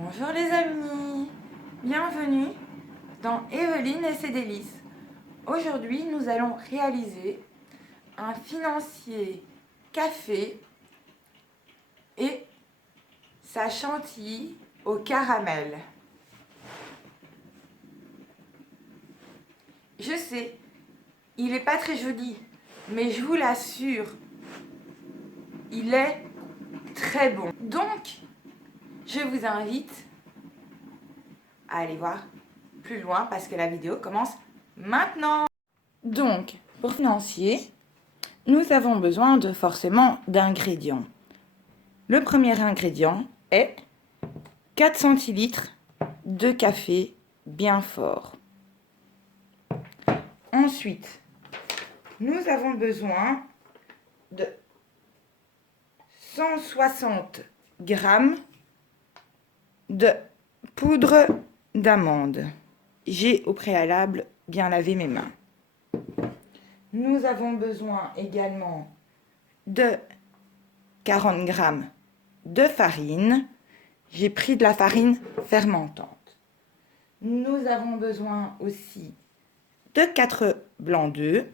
Bonjour les amis, bienvenue dans Evelyne et ses délices. Aujourd'hui, nous allons réaliser un financier café et sa chantilly au caramel. Je sais, il n'est pas très joli, mais je vous l'assure, il est très bon. Donc, je vous invite à aller voir plus loin parce que la vidéo commence maintenant. Donc, pour financier, nous avons besoin forcément d'ingrédients. Le premier ingrédient est 4 centilitres de café bien fort. Ensuite, nous avons besoin de 160 grammes de poudre d'amande. J'ai au préalable bien lavé mes mains. Nous avons besoin également de 40 grammes de farine. J'ai pris de la farine fermentante. Nous avons besoin aussi de 4 blancs d'œufs,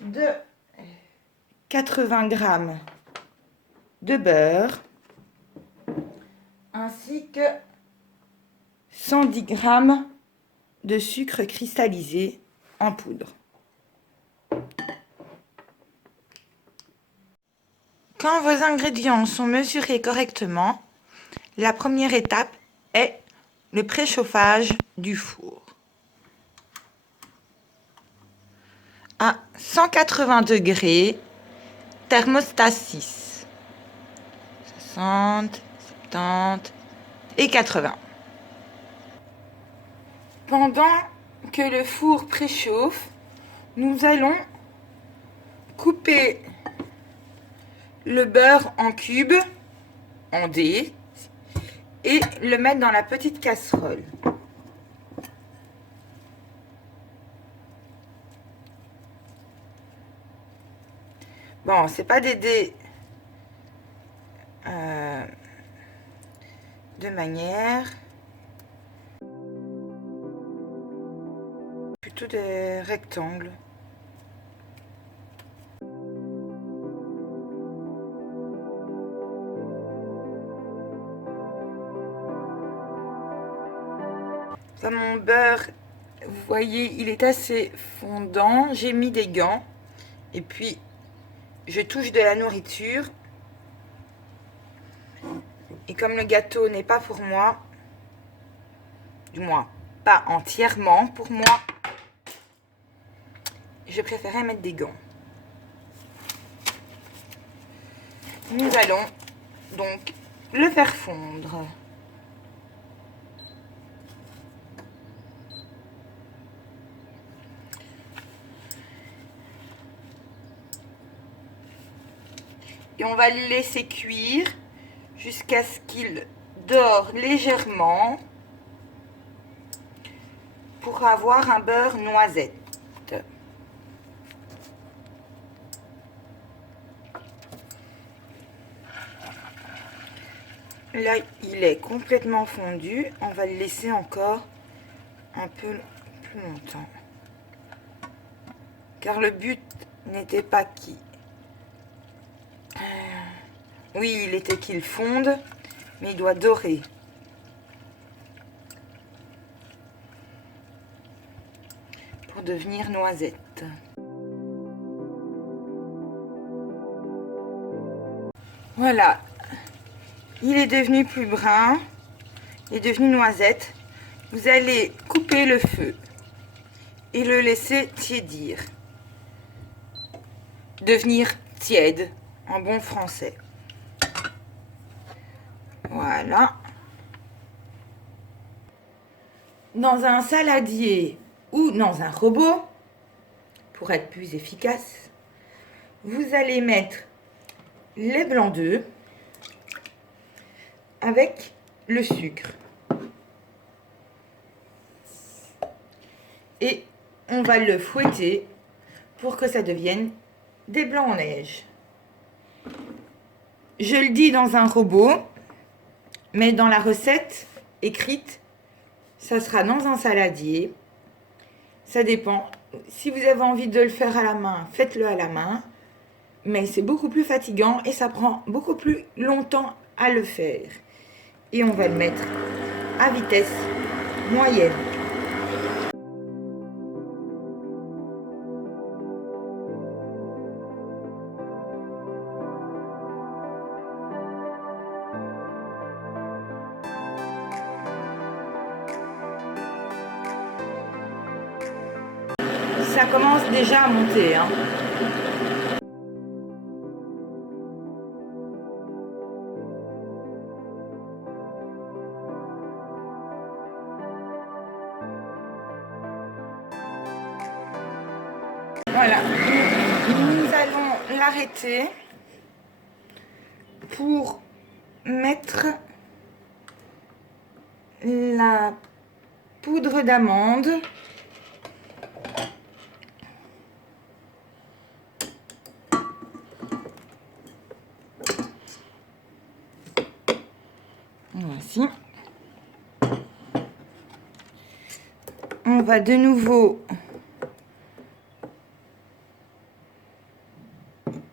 de 80 grammes de beurre, ainsi que 110 grammes de sucre cristallisé en poudre. Quand vos ingrédients sont mesurés correctement, la première étape est le préchauffage du four. À 180 degrés, thermostat 6, 60, 70 et 80. Pendant que le four préchauffe, nous allons couper le beurre en cubes, en dés, et le mettre dans la petite casserole. Bon, c'est pas des dés de manière, plutôt des rectangles. Ça, mon beurre, vous voyez, il est assez fondant. J'ai mis des gants et puis je touche de la nourriture. Et comme le gâteau n'est pas pour moi, du moins pas entièrement pour moi, je préférais mettre des gants. Nous allons donc le faire fondre. Et on va le laisser cuire jusqu'à ce qu'il dore légèrement pour avoir un beurre noisette. Là, il est complètement fondu. On va le laisser encore un peu plus longtemps. Car le but n'était pas qu'il... Oui, il était qu'il fonde, mais il doit dorer. Pour devenir noisette. Voilà. Il est devenu plus brun. Il est devenu noisette. Vous allez couper le feu et le laisser tiédir. Devenir tiède, en bon français. Voilà. Dans un saladier ou dans un robot, pour être plus efficace, vous allez mettre les blancs d'œufs avec le sucre. Et on va le fouetter pour que ça devienne des blancs en neige. Je le dis dans un robot Mais dans la recette écrite, ça sera dans un saladier. Ça dépend. Si vous avez envie de le faire à la main, faites-le à la main. Mais c'est beaucoup plus fatigant et ça prend beaucoup plus longtemps à le faire. Et on va le mettre à vitesse moyenne. Ça commence déjà à monter, hein. Voilà, nous allons l'arrêter pour mettre la poudre d'amande. Voici. On va de nouveau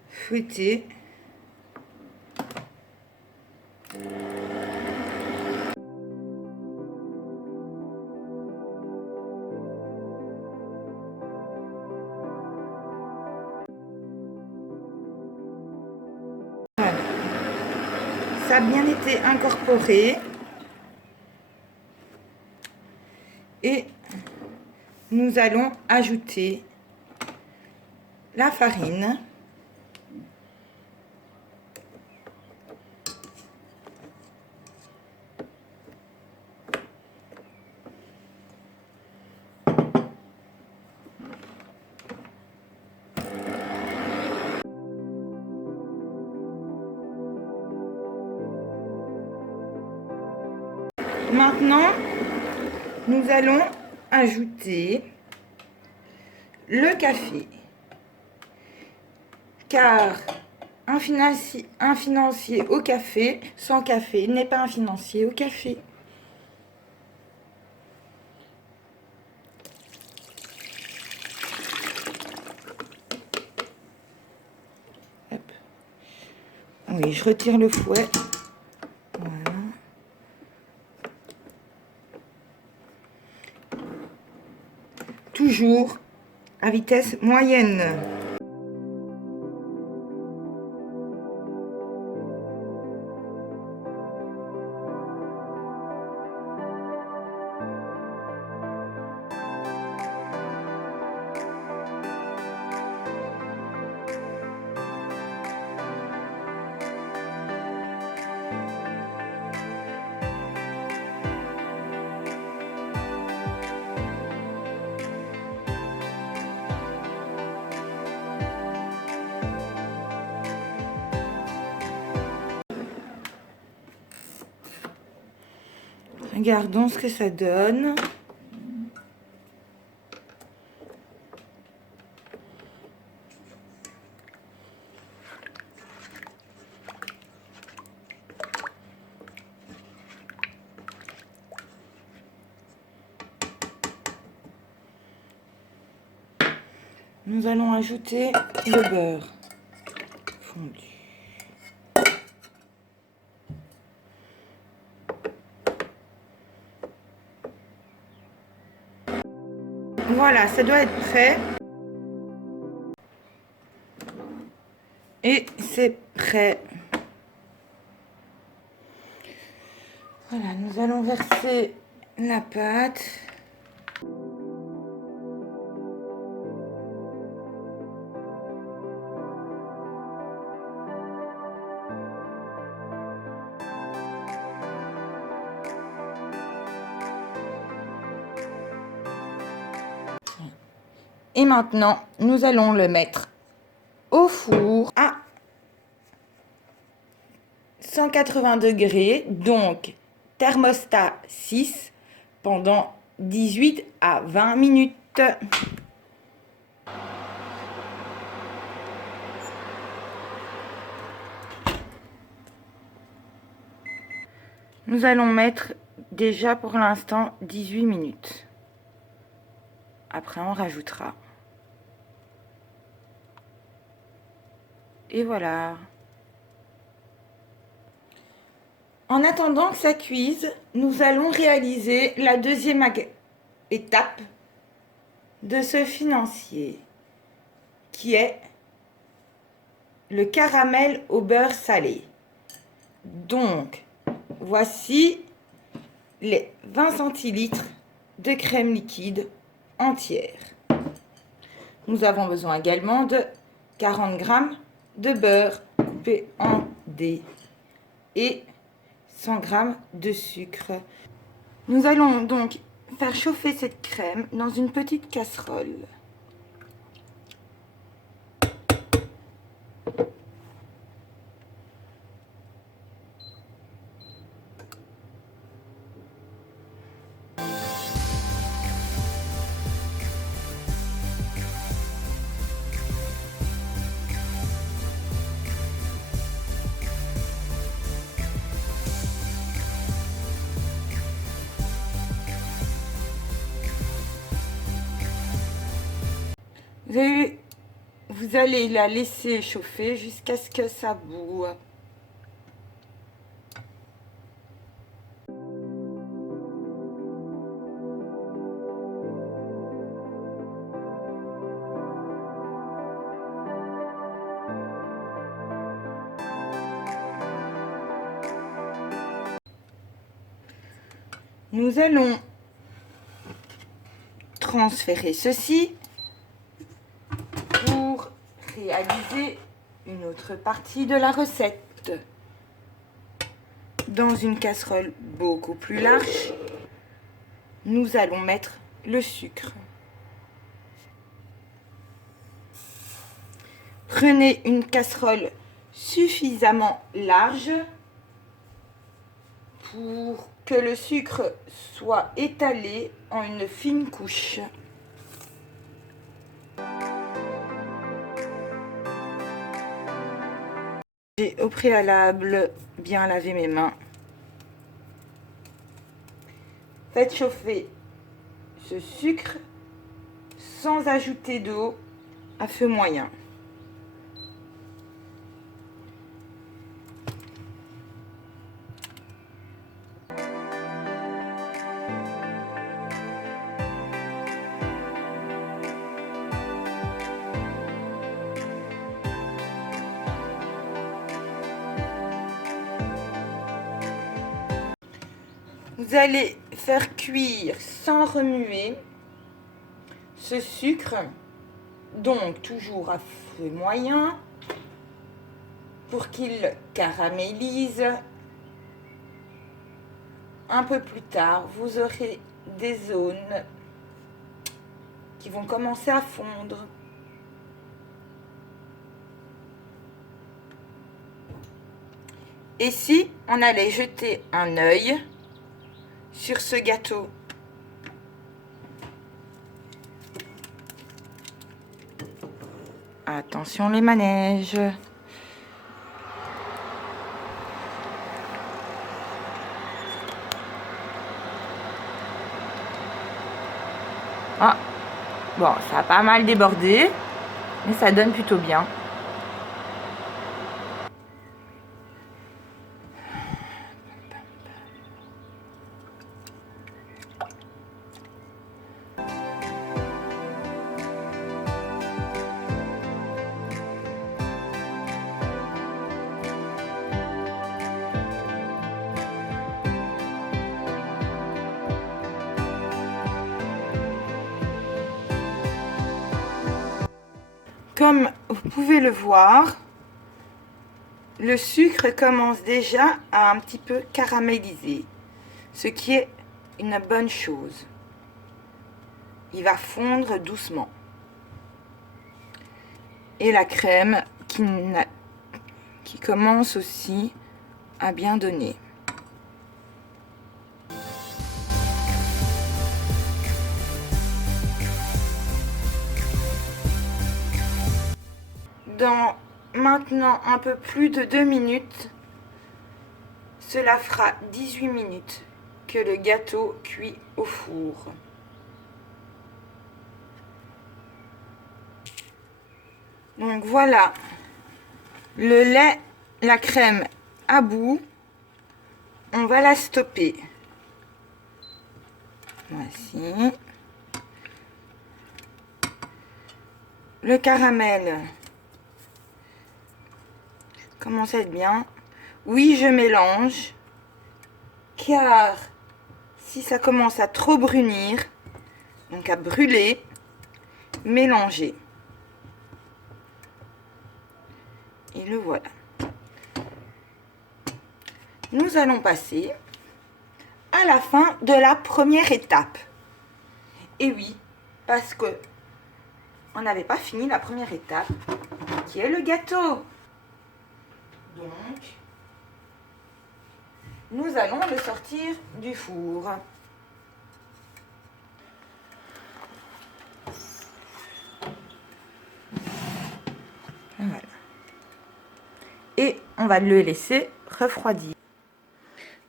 fouetter. Voilà. Ça a bien été incorporé. Et nous allons ajouter la farine. Maintenant, nous allons ajouter le café, car un financier au café, sans café, n'est pas un financier au café. Hop. Oui, je retire le fouet. Voilà. Toujours à vitesse moyenne. Regardons ce que ça donne. Nous allons ajouter le beurre fondu. Voilà, ça doit être prêt. Et c'est prêt. Voilà, nous allons verser la pâte. Et maintenant, nous allons le mettre au four à 180 degrés, donc thermostat 6, pendant 18 à 20 minutes. Nous allons mettre déjà pour l'instant 18 minutes. Après, on rajoutera. Et voilà. En attendant que ça cuise, nous allons réaliser la deuxième étape de ce financier, qui est le caramel au beurre salé. Donc, voici les 20 centilitres de crème liquide entière. Nous avons besoin également de 40 g de beurre coupé en dés et 100 g de sucre. Nous allons donc faire chauffer cette crème dans une petite casserole. Vous allez la laisser chauffer jusqu'à ce que ça boue. Nous allons transférer ceci pour réaliser une autre partie de la recette. Dans une casserole beaucoup plus large, nous allons mettre le sucre. Prenez une casserole suffisamment large pour que le sucre soit étalé en une fine couche. J'ai au préalable bien lavé mes mains. Faites chauffer ce sucre sans ajouter d'eau à feu moyen. Vous allez faire cuire sans remuer ce sucre, donc toujours à feu moyen, pour qu'il caramélise. Un peu plus tard, vous aurez des zones qui vont commencer à fondre. Et si on allait jeter un œil sur ce gâteau? Attention les manèges. Ah, bon, ça a pas mal débordé, mais ça donne plutôt bien. Comme vous pouvez le voir, le sucre commence déjà à un petit peu caraméliser, ce qui est une bonne chose. Il va fondre doucement. Et la crème qui commence aussi à bien donner. Dans maintenant un peu plus de 2 minutes, Cela fera 18 minutes que le gâteau cuit au four. Donc voilà, le lait, la crème à bout. On va la stopper. Voici. Le caramel commence à être bien. Oui, je mélange, car si ça commence à trop brunir, donc à brûler, mélangez. Et le voilà. Nous allons passer à la fin de la première étape. Et oui, parce que on n'avait pas fini la première étape, qui est le gâteau. Donc, nous allons le sortir du four. Voilà. Et on va le laisser refroidir.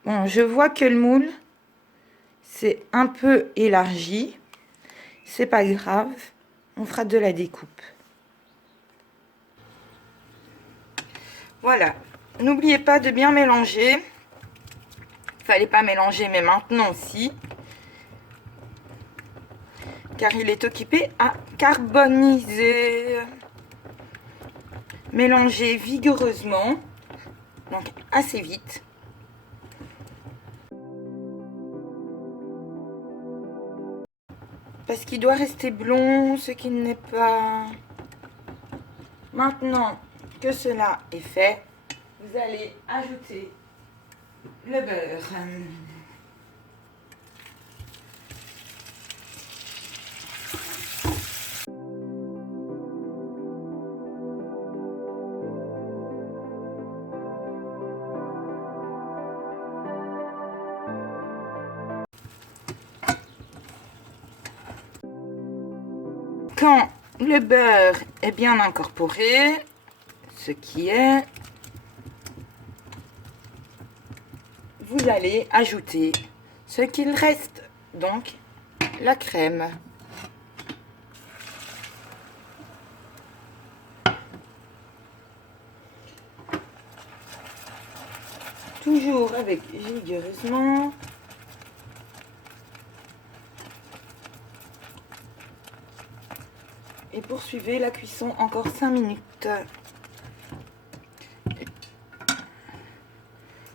Bon, je vois que le moule c'est un peu élargi. C'est pas grave, on fera de la découpe. Voilà, n'oubliez pas de bien mélanger. Fallait pas mélanger, mais maintenant aussi, car il est occupé à carboniser. Mélangez vigoureusement, donc assez vite. Parce qu'il doit rester blond, ce qui n'est pas. Maintenant que cela est fait, vous allez ajouter le beurre. Quand le beurre est bien incorporé, ce qui est, vous allez ajouter ce qu'il reste, donc la crème. Toujours avec vigoureusement. Et poursuivez la cuisson encore 5 minutes.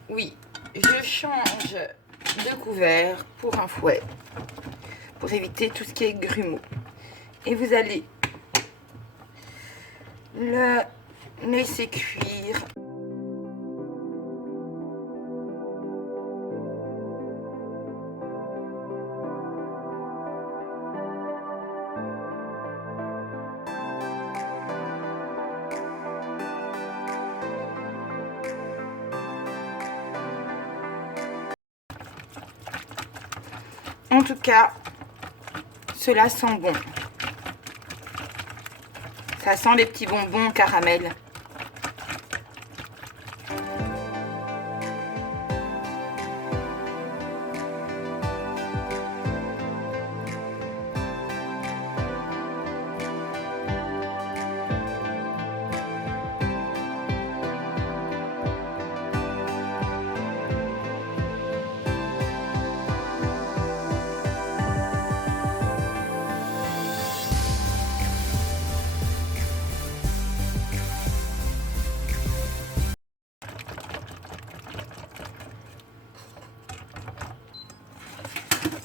Oui, je change de couvert pour un fouet, pour éviter tout ce qui est grumeaux. Et vous allez le laisser cuire. En tout cas, cela sent bon. Ça sent les petits bonbons caramel.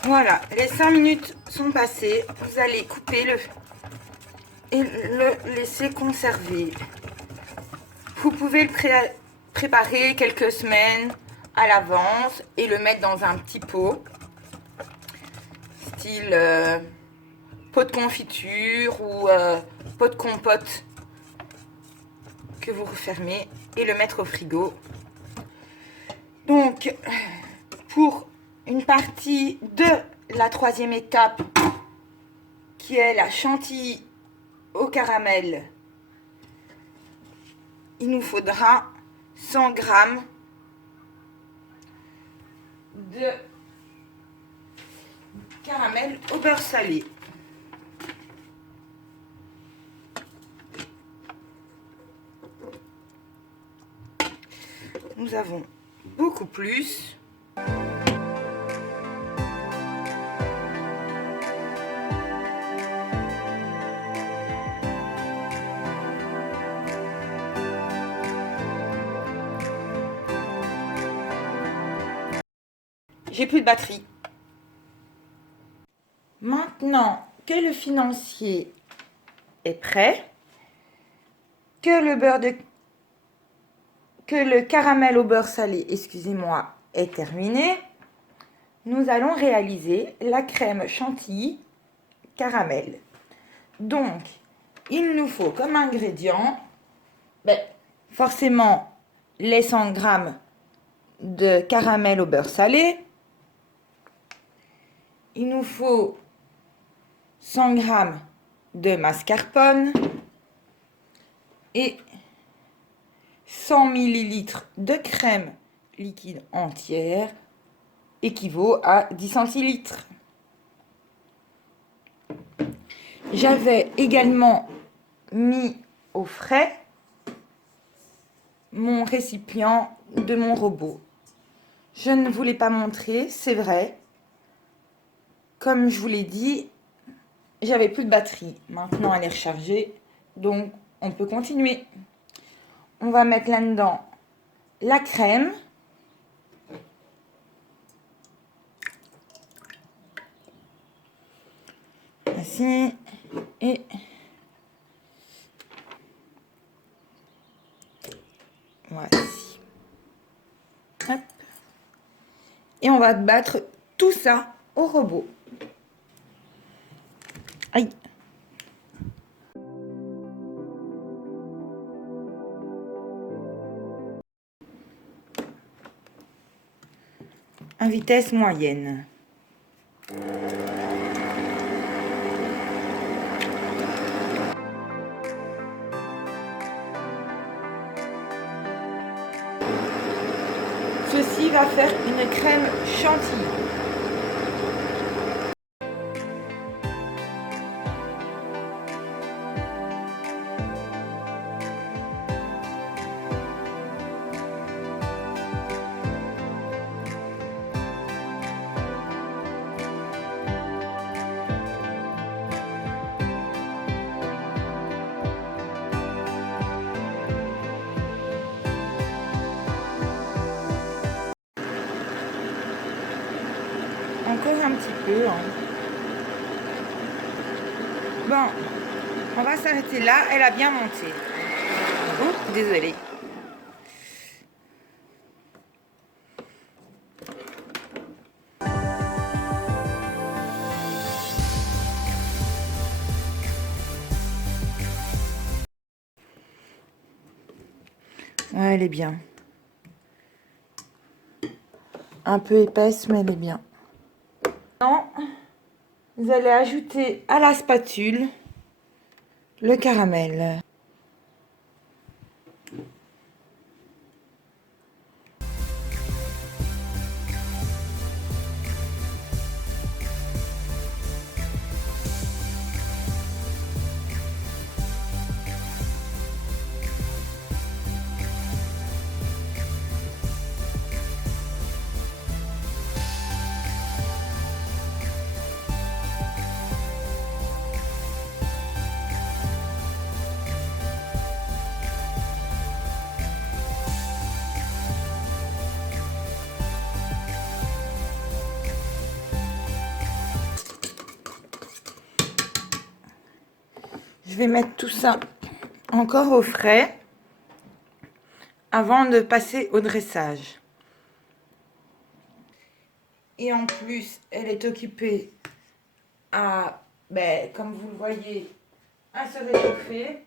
Voilà, les 5 minutes sont passées. Vous allez couper et le laisser conserver. Vous pouvez le préparer quelques semaines à l'avance et le mettre dans un petit pot, style pot de confiture ou pot de compote que vous refermez et le mettre au frigo. Donc, pour une partie de la troisième étape, qui est la chantilly au caramel, il nous faudra 100 g de caramel au beurre salé. Nous avons beaucoup plus. J'ai plus de batterie. Maintenant que le financier est prêt, que le caramel au beurre salé, excusez-moi, est terminé, nous allons réaliser la crème chantilly caramel. Donc, il nous faut comme ingrédient, forcément, les 100 g de caramel au beurre salé. Il nous faut 100 g de mascarpone et 100 ml de crème liquide entière équivaut à 10 centilitres. J'avais également mis au frais mon récipient de mon robot. Je ne vous l'ai pas montré, c'est vrai. Comme je vous l'ai dit, j'avais plus de batterie. Maintenant, elle est rechargée, donc on peut continuer. On va mettre là-dedans la crème. Ainsi. Et voici. Hop. Et on va battre tout ça au robot. Aïe. À vitesse moyenne. Ceci va faire une crème chantilly. Encore un petit peu. Hein. Bon, on va s'arrêter là. Elle a bien monté. Oh, désolée. Ouais, elle est bien. Un peu épaisse, mais elle est bien. Maintenant, vous allez ajouter à la spatule le caramel. Je vais mettre tout ça encore au frais avant de passer au dressage. Et en plus, elle est occupée à, comme vous le voyez, à se réchauffer.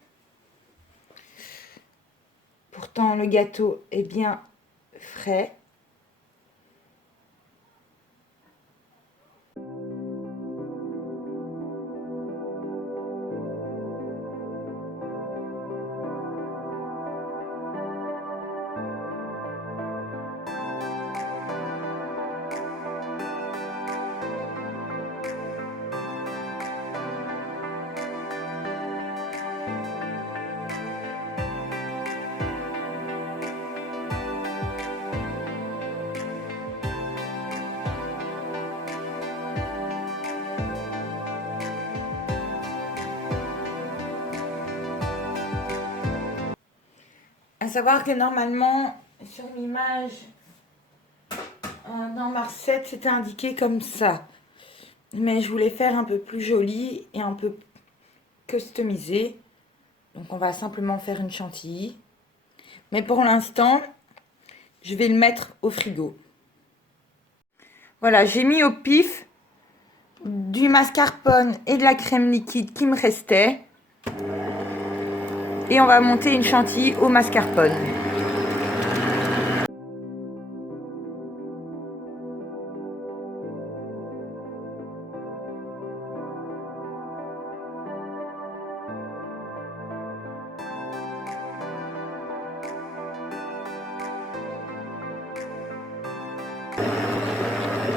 Pourtant, le gâteau est bien frais. À savoir que normalement, sur l'image, dans ma recette, c'était indiqué comme ça. Mais je voulais faire un peu plus joli et un peu customisé. Donc on va simplement faire une chantilly. Mais pour l'instant, je vais le mettre au frigo. Voilà, j'ai mis au pif du mascarpone et de la crème liquide qui me restait. Et on va monter une chantilly au mascarpone.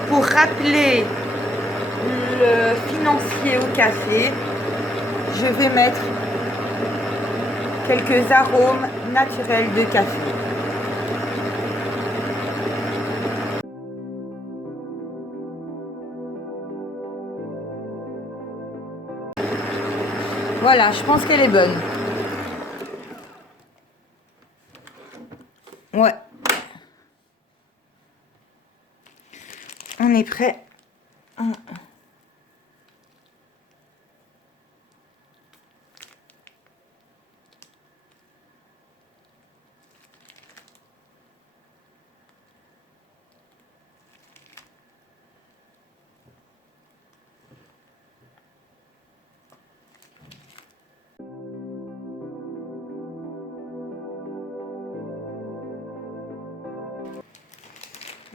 Pour rappeler le financier au café, je vais mettre quelques arômes naturels de café. Voilà, je pense qu'elle est bonne. Ouais. On est prêt.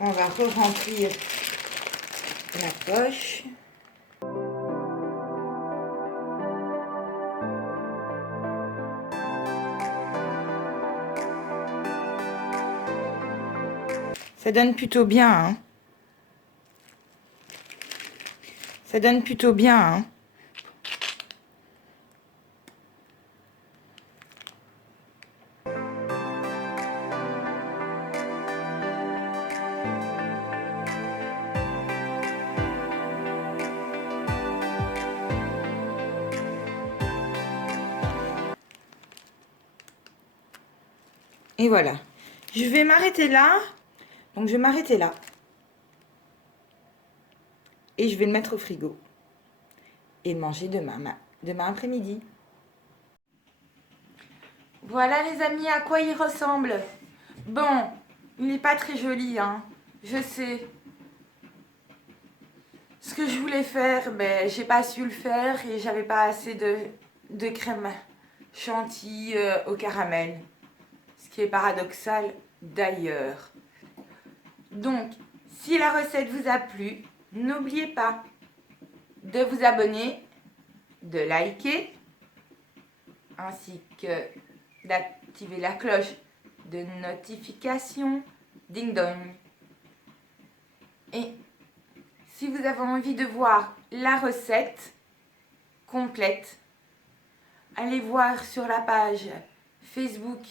On va re-remplir la poche. Ça donne plutôt bien, hein. Ça donne plutôt bien, hein. Et voilà. Je vais m'arrêter là. Donc je vais m'arrêter là. Et je vais le mettre au frigo. Et le manger demain après-midi. Voilà les amis à quoi il ressemble. Bon, il n'est pas très joli, hein. Je sais. Ce que je voulais faire, ben, j'ai pas su le faire et j'avais pas assez de crème chantilly au caramel. Ce qui est paradoxal d'ailleurs. Donc, si la recette vous a plu, n'oubliez pas de vous abonner, de liker, ainsi que d'activer la cloche de notification. Ding dong. Et si vous avez envie de voir la recette complète, allez voir sur la page Facebook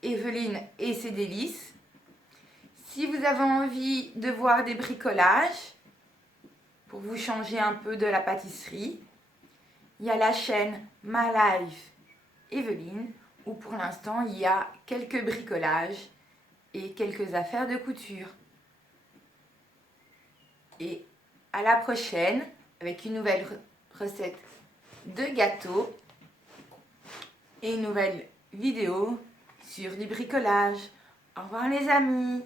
Evelyne et ses délices. Si vous avez envie de voir des bricolages, pour vous changer un peu de la pâtisserie, il y a la chaîne My Life Evelyne, où pour l'instant il y a quelques bricolages et quelques affaires de couture. Et à la prochaine avec une nouvelle recette de gâteau et une nouvelle vidéo sur du bricolage. Au revoir les amis!